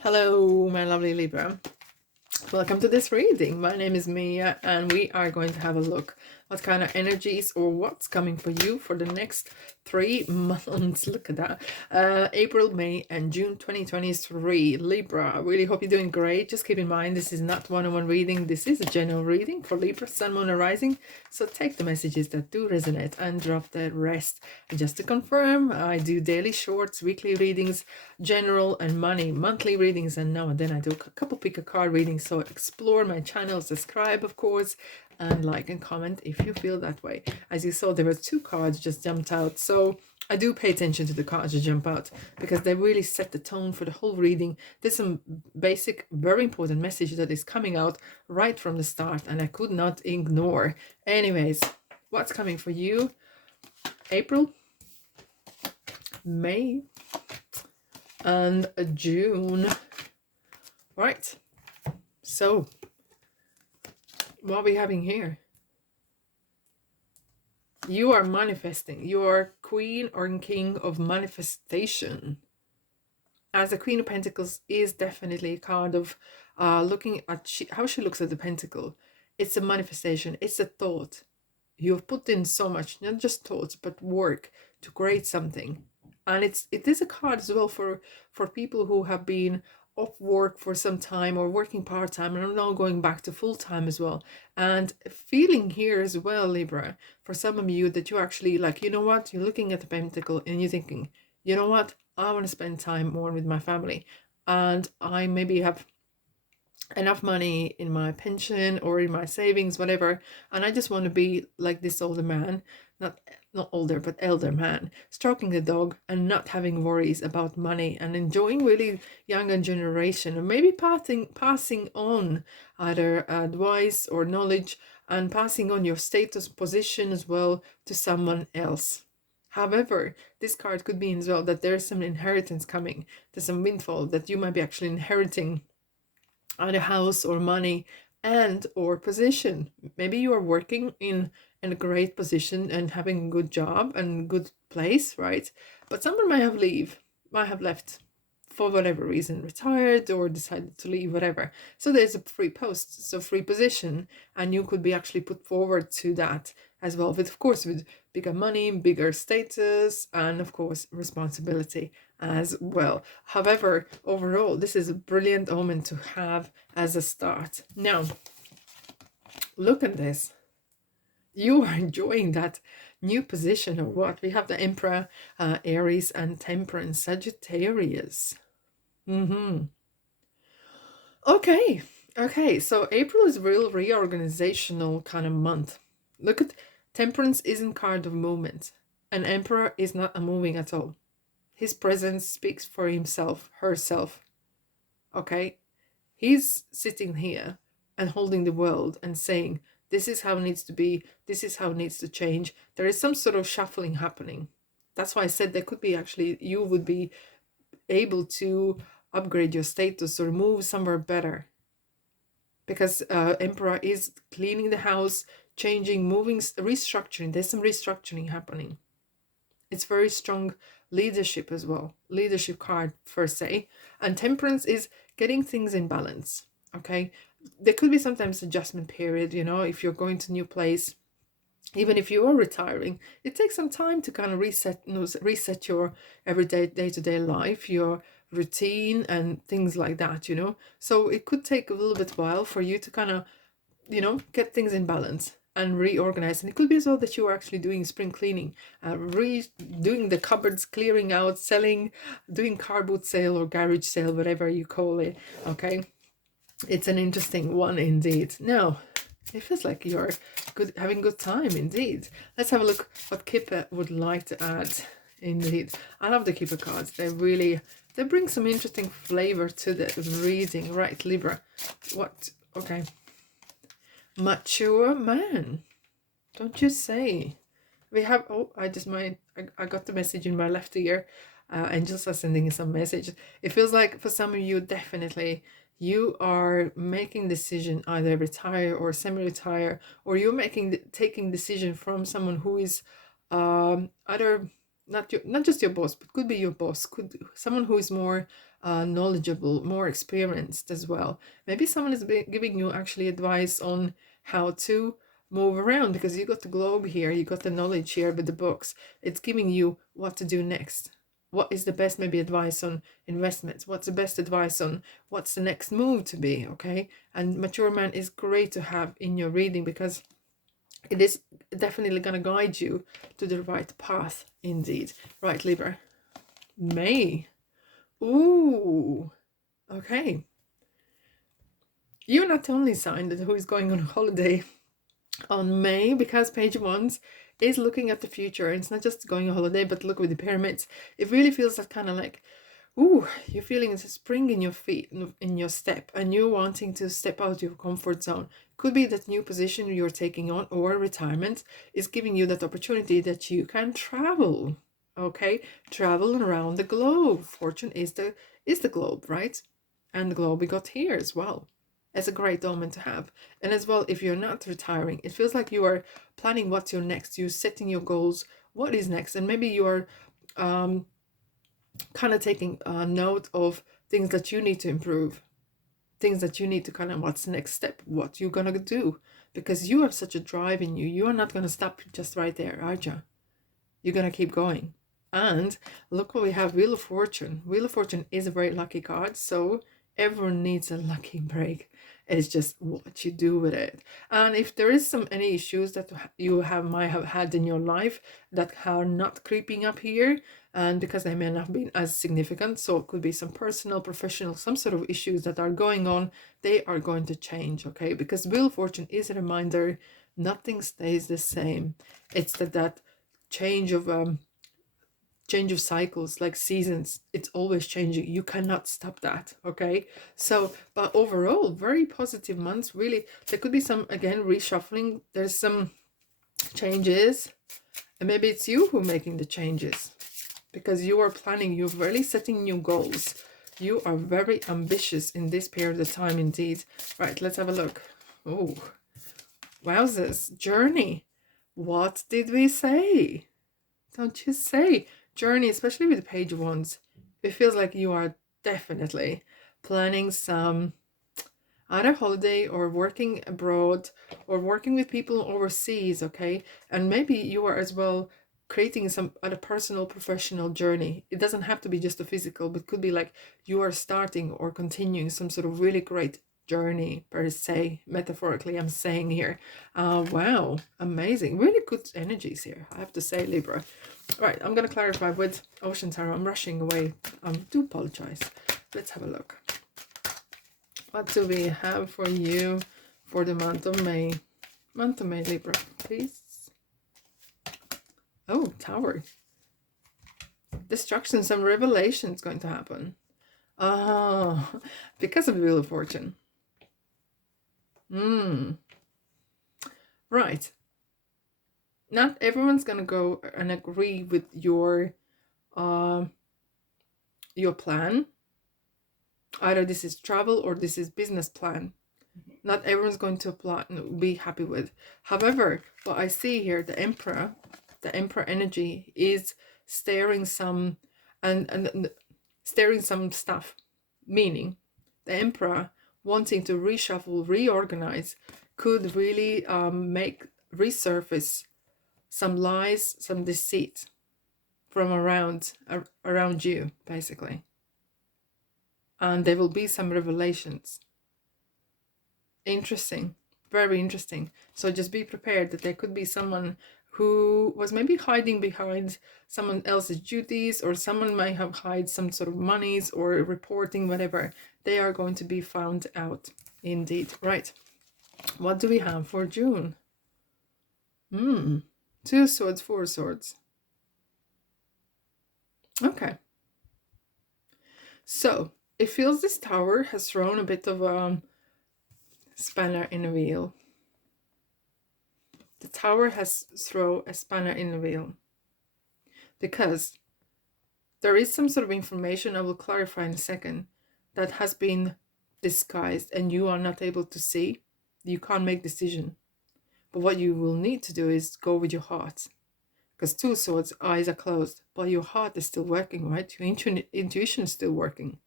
Hello, my lovely Libra. Welcome to this reading. My name is Mia, and we are going to have a look what kind of energies or what's coming for you for the next 3 months. Look at that. April, May, and June 2023. Libra, I really hope you're doing great. Just keep in mind, this is not one-on-one reading. This is a general reading for Libra, Sun, Moon, and Rising. So take the messages that do resonate and drop the rest. And just to confirm, I do daily shorts, weekly readings, general and money monthly readings, and now and then I do a couple pick a card readings. So explore my channel, subscribe of course, and like and comment if you feel that way. As you saw, there were 2 cards just jumped out, so I do pay attention to the cards that jump out because they really set the tone for the whole reading. There's some basic, very important message that is coming out right from the start, and I could not ignore. Anyways, what's coming for you? April, May, and June. Right, so what are we having here? You are manifesting. You are queen or king of manifestation. As the Queen of Pentacles is definitely a card of looking at how she looks at the pentacle. It's a manifestation. It's a thought. You have put in so much, not just thoughts, but work to create something. And it is a card as well for people who have been off work for some time or working part-time and are now going back to full-time as well. And feeling here as well, Libra, for some of you that you actually like, you know what, you're looking at the pentacle and you're thinking, you know what, I want to spend time more with my family, and I maybe have enough money in my pension or in my savings, whatever, and I just want to be like this older man, not older but elder man, stroking the dog and not having worries about money and enjoying really younger generation, and maybe passing on either advice or knowledge and passing on your status position as well to someone else. However, this card could mean as well that there's some inheritance coming. There's some windfall that you might be actually inheriting either house or money and or position. Maybe you are working in a great position and having a good job and good place, right? But someone might have left for whatever reason, retired or decided to leave, whatever. So there's a free post, so free position, and you could be actually put forward to that as well, with of course with bigger money, bigger status, and of course responsibility as well. However, overall, this is a brilliant omen to have as a start. Now, look at this. You are enjoying that new position, or what? We have the Emperor, Aries, and Temperance, Sagittarius. Okay, so April is real reorganizational kind of month. Look at Temperance isn't card of movement, and Emperor is not a moving at all. His presence speaks for himself, herself. Okay, he's sitting here and holding the world and saying, this is how it needs to be, this is how it needs to change. There is some sort of shuffling happening. That's why I said there could be actually, you would be able to upgrade your status or move somewhere better. Because Emperor is cleaning the house, changing, moving, restructuring. There's some restructuring happening. It's very strong leadership as well. Leadership card per se. And Temperance is getting things in balance. Okay. There could be sometimes adjustment period, you know, if you're going to a new place. Even if you are retiring, it takes some time to kind of reset your everyday day-to-day life, your routine and things like that, you know. So it could take a little bit while for you to kind of, you know, get things in balance and reorganize. And it could be as well that you are actually doing spring cleaning, doing the cupboards, clearing out, selling, doing car boot sale or garage sale, whatever you call it. Okay, it's an interesting one indeed. Now, it feels like you're having good time indeed. Let's have a look what Kipper would like to add. Indeed, I love the Kipper cards. They bring some interesting flavor to the reading. Right, Libra. What? Okay. Mature man. Don't you say? We have, oh, I got the message in my left ear. Angels are sending some message. It feels like for some of you, definitely, you are making decision, either retire or semi-retire, or you're taking decision from someone who is either not just your boss, but could be your boss, could someone who is more knowledgeable, more experienced as well. Maybe someone is giving you actually advice on how to move around, because you got the globe here, you got the knowledge here with the books. It's giving you what to do next. What is the best maybe advice on investments? What's the best advice on what's the next move to be? Okay, and mature man is great to have in your reading, because it is definitely going to guide you to the right path indeed. Right, Libra. May. Ooh. Okay. You're not the only sign that who is going on holiday on May, because page wands is looking at the future. It's not just going on holiday, but look with the pyramids. It really feels that kind of like, ooh, you're feeling a spring in your feet, in your step, and you're wanting to step out your comfort zone. Could be that new position you're taking on, or retirement is giving you that opportunity that you can travel. Okay, travel around the globe. Fortune is the globe, right? And the globe we got here as well. It's a great omen to have. And as well, if you're not retiring, it feels like you are planning what's your next. You're setting your goals. What is next? And maybe you are kind of taking note of things that you need to improve, things that you need to kind of, what's the next step, what you're gonna do, because you have such a drive in you. You are not gonna stop just right there, are you? You're gonna keep going. And look what we have, Wheel of Fortune. Wheel of Fortune is a very lucky card, so everyone needs a lucky break. It's just what you do with it. And if there is any issues that you might have had in your life that are not creeping up here, and because they may not have been as significant, so it could be some personal, professional, some sort of issues that are going on, they are going to change, okay? Because Wheel of Fortune is a reminder, nothing stays the same. It's that change of cycles, like seasons. It's always changing. You cannot stop that, okay? So, but overall, very positive months. Really, there could be some, again, reshuffling. There's some changes, and maybe it's you who are making the changes, because you are planning, you're really setting new goals. You are very ambitious in this period of time indeed. Right, let's have a look. Oh, wowzers. Journey. What did we say? Don't you say? Journey, especially with the page wands, it feels like you are definitely planning some either holiday or working abroad or working with people overseas, okay? And maybe you are as well creating some other personal, professional journey. It doesn't have to be just a physical, but it could be like you are starting or continuing some sort of really great journey per se, metaphorically I'm saying here. Wow, amazing, really good energies here, I have to say, Libra. Right, I'm going to clarify with Ocean Tarot. I'm rushing away, I do apologize. Let's have a look. What do we have for you for the month of May? Month of May, Libra, please. Oh, Tower. Destruction, some revelation is going to happen. Oh, because of the Wheel of Fortune. Right. Not everyone's going to go and agree with your plan. Either this is travel or this is business plan. Not everyone's going to be happy with. However, what I see here, the Emperor energy is staring some and staring some stuff, meaning the Emperor wanting to reshuffle, reorganize, could really resurface some lies, some deceit from around you, basically. And there will be some revelations. Interesting, very interesting. So just be prepared that there could be someone who was maybe hiding behind someone else's duties, or someone might have hid some sort of monies or reporting, whatever. They are going to be found out indeed. Right, what do we have for June? 2 swords, 4 swords. Okay, so it feels this Tower has thrown a bit of a spanner in the wheel. The Tower has thrown a spanner in the wheel, because there is some sort of information, I will clarify in a second, that has been disguised and you are not able to see. You can't make decision. But what you will need to do is go with your heart. Because Two of Swords, eyes are closed, but your heart is still working, right? Your intuition is still working.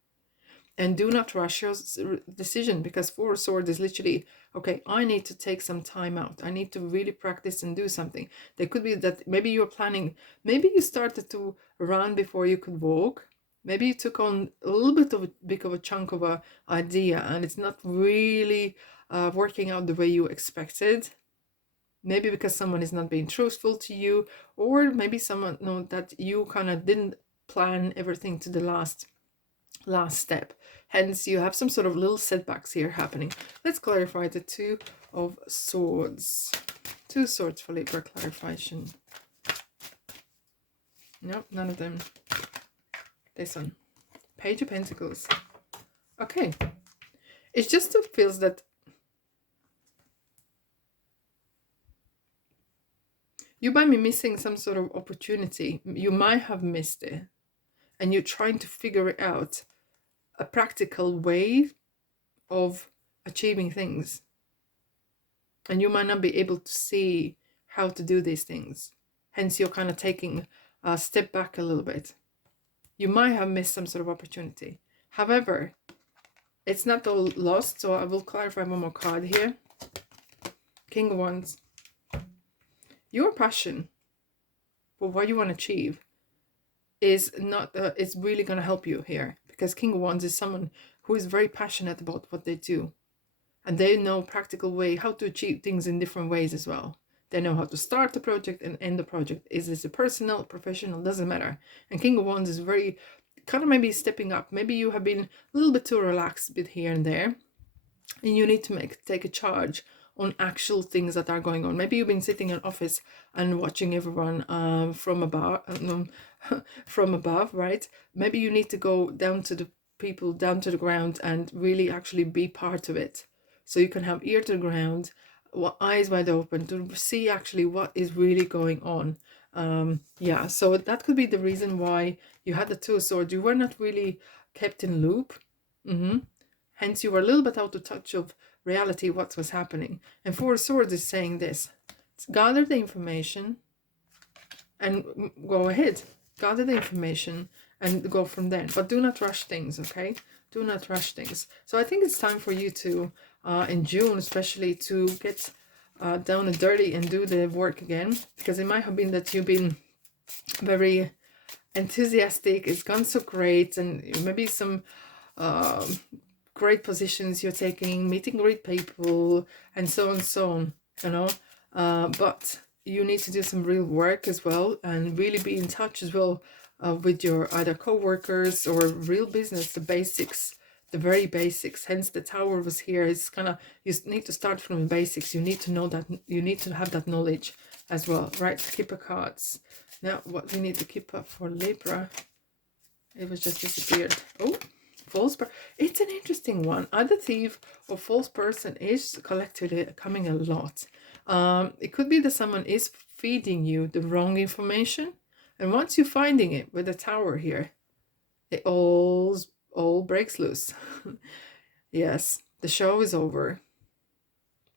And do not rush your decision, because Four of Swords is literally, okay, I need to take some time out. I need to really practice and do something. There could be that maybe you're planning, maybe you started to run before you could walk. Maybe you took on a little bit of a big of a chunk of a idea and it's not really working out the way you expected. Maybe because someone is not being truthful to you, or maybe someone know that you kind of didn't plan everything to the last step. Hence, you have some sort of little setbacks here happening. Let's clarify the Two of Swords. Two Swords for Libra clarification. Nope, none of them. This one. Page of Pentacles. Okay. It just feels that you might be missing some sort of opportunity. You might have missed it. And you're trying to figure it out. A practical way of achieving things. And you might not be able to see how to do these things. Hence, you're kind of taking a step back a little bit. You might have missed some sort of opportunity. However, it's not all lost. So I will clarify one more card here. King of Wands. Your passion for what you want to achieve is not, it's really going to help you here. Because King of Wands is someone who is very passionate about what they do. And they know practical way how to achieve things in different ways as well. They know how to start the project and end the project. Is this a personal, professional, doesn't matter. And King of Wands is very, kind of maybe stepping up. Maybe you have been a little bit too relaxed a bit here and there. And you need to take a charge on actual things that are going on. Maybe you've been sitting in office and watching everyone from above, right? Maybe you need to go down to the people, down to the ground, and really actually be part of it. So you can have ear to the ground, eyes wide open to see actually what is really going on. Yeah, so that could be the reason why you had the Two of Swords. You were not really kept in loop. Hence, you were a little bit out of touch of reality, what was happening. And Four of Swords is saying this. Gather the information and go ahead. Gather the information and go from there. But do not rush things, okay? Do not rush things. So I think it's time for you to, in June especially, to get down and dirty and do the work again. Because it might have been that you've been very enthusiastic. It's gone so great. And maybe some great positions you're taking, meeting great people, and so on, you know. But you need to do some real work as well, and really be in touch as well with your either co-workers or real business, the basics, the very basics. Hence the Tower was here. It's kind of, you need to start from the basics. You need to know that, you need to have that knowledge as well, right? Keeper cards. Now what we need to keep up for Libra, it was just disappeared. Oh, false person. It's an interesting one. Either thief or false person is collectively coming a lot. It could be that someone is feeding you the wrong information, and once you're finding it with the Tower here, it all breaks loose. Yes, the show is over.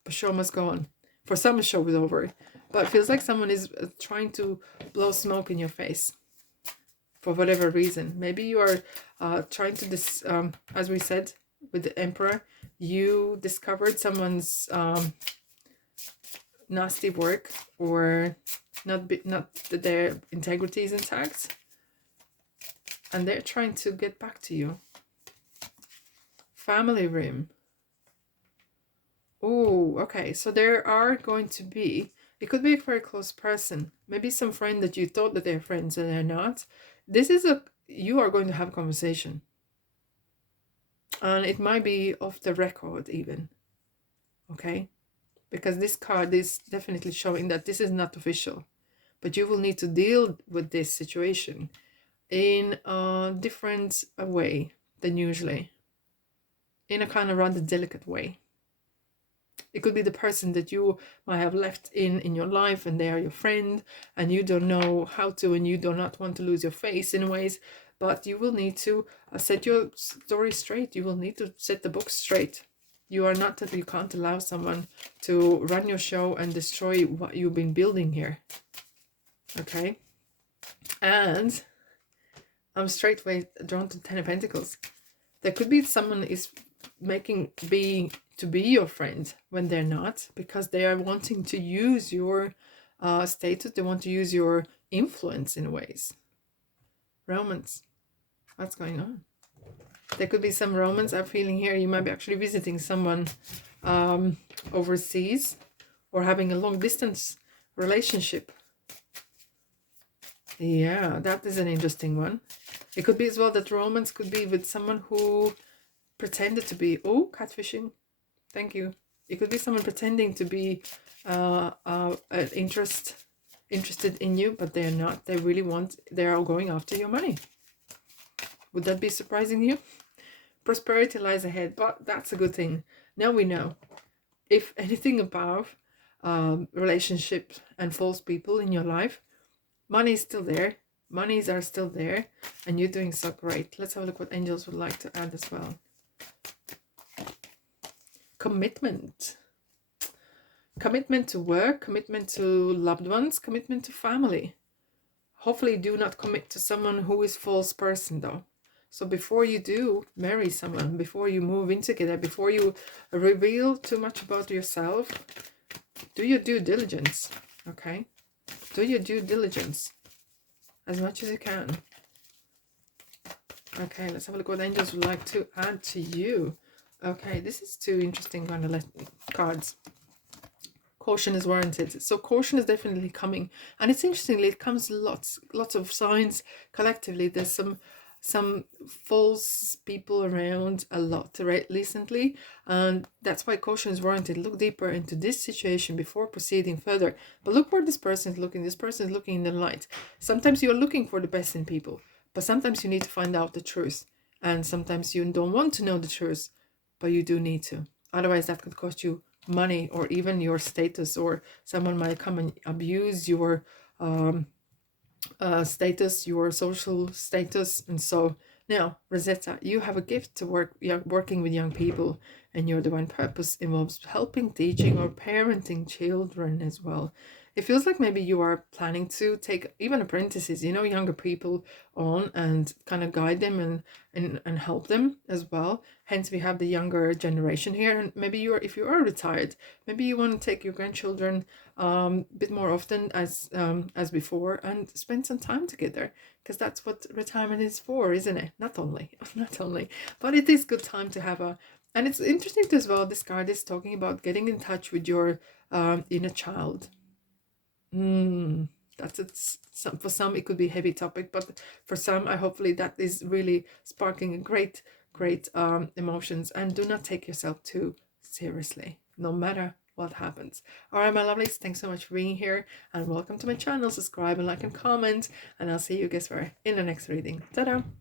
The show must go on. For some, the show is over, but it feels like someone is trying to blow smoke in your face for whatever reason. Maybe you are trying to as we said with the Emperor, you discovered someone's nasty work, or not that their integrity is intact, and they're trying to get back to you. Family room. Oh, okay. So there are going to be, it could be a very close person, maybe some friend that you thought that they're friends and they're not. This is you are going to have a conversation, and it might be off the record even, okay? Because this card is definitely showing that this is not official, but you will need to deal with this situation in a different way than usually, in a kind of rather delicate way. It could be the person that you might have left in your life, and they are your friend, and you don't know how to, and you do not want to lose your face in ways, but you will need to set your story straight. You will need to set the book straight. You are not, you can't allow someone to run your show and destroy what you've been building here. Okay. And I'm straightway drawn to Ten of Pentacles. There could be someone is to be your friend when they're not, because they are wanting to use your status. They want to use your influence in ways. Romance. What's going on? There could be some romance I'm feeling here. You might be actually visiting someone overseas, or having a long distance relationship. Yeah, that is an interesting one. It could be as well that romance could be with someone who pretended to be, oh, catfishing. Thank you. It could be someone pretending to be interested in you, but they're not. They're all going after your money. Would that be surprising you? Prosperity lies ahead, but that's a good thing. Now we know. If anything above relationships and false people in your life, money is still there. Monies are still there, and you're doing so great. Let's have a look what angels would like to add as well. Commitment. Commitment to work, commitment to loved ones, commitment to family. Hopefully do not commit to someone who is false person though. So before you do marry someone, before you move in together, before you reveal too much about yourself, do your due diligence, okay? Do your due diligence as much as you can. Okay, let's have a look what angels would like to add to you. Okay, this is two interesting kind of cards. Caution is warranted. So caution is definitely coming. And it's interestingly, it comes lots of signs collectively. There's some false people around a lot recently, and that's why caution is warranted. Look deeper into this situation before proceeding further. But look where this person is looking. This person is looking in the light. Sometimes you're looking for the best in people, but sometimes you need to find out the truth, and sometimes you don't want to know the truth, but you do need to. Otherwise that could cost you money, or even your status, or someone might come and abuse your status, your social status. And so now, Rosetta, you have a gift to working with young people, and your divine purpose involves helping, teaching, or parenting children as well. It feels like maybe you are planning to take even apprentices, younger people on, and kind of guide them and help them as well. Hence we have the younger generation here. And maybe if you are retired, maybe you want to take your grandchildren a bit more often as before, and spend some time together, because that's what retirement is for, isn't it? Not only, but it is good time to have and it's interesting as well, this card is talking about getting in touch with your inner child. For some it could be a heavy topic, but for some, hopefully that is really sparking a great emotions. And do not take yourself too seriously, no matter what happens. All right, my lovelies, thanks so much for being here, and welcome to my channel. Subscribe and like and comment, and I'll see you guys in the next reading. Ta-da!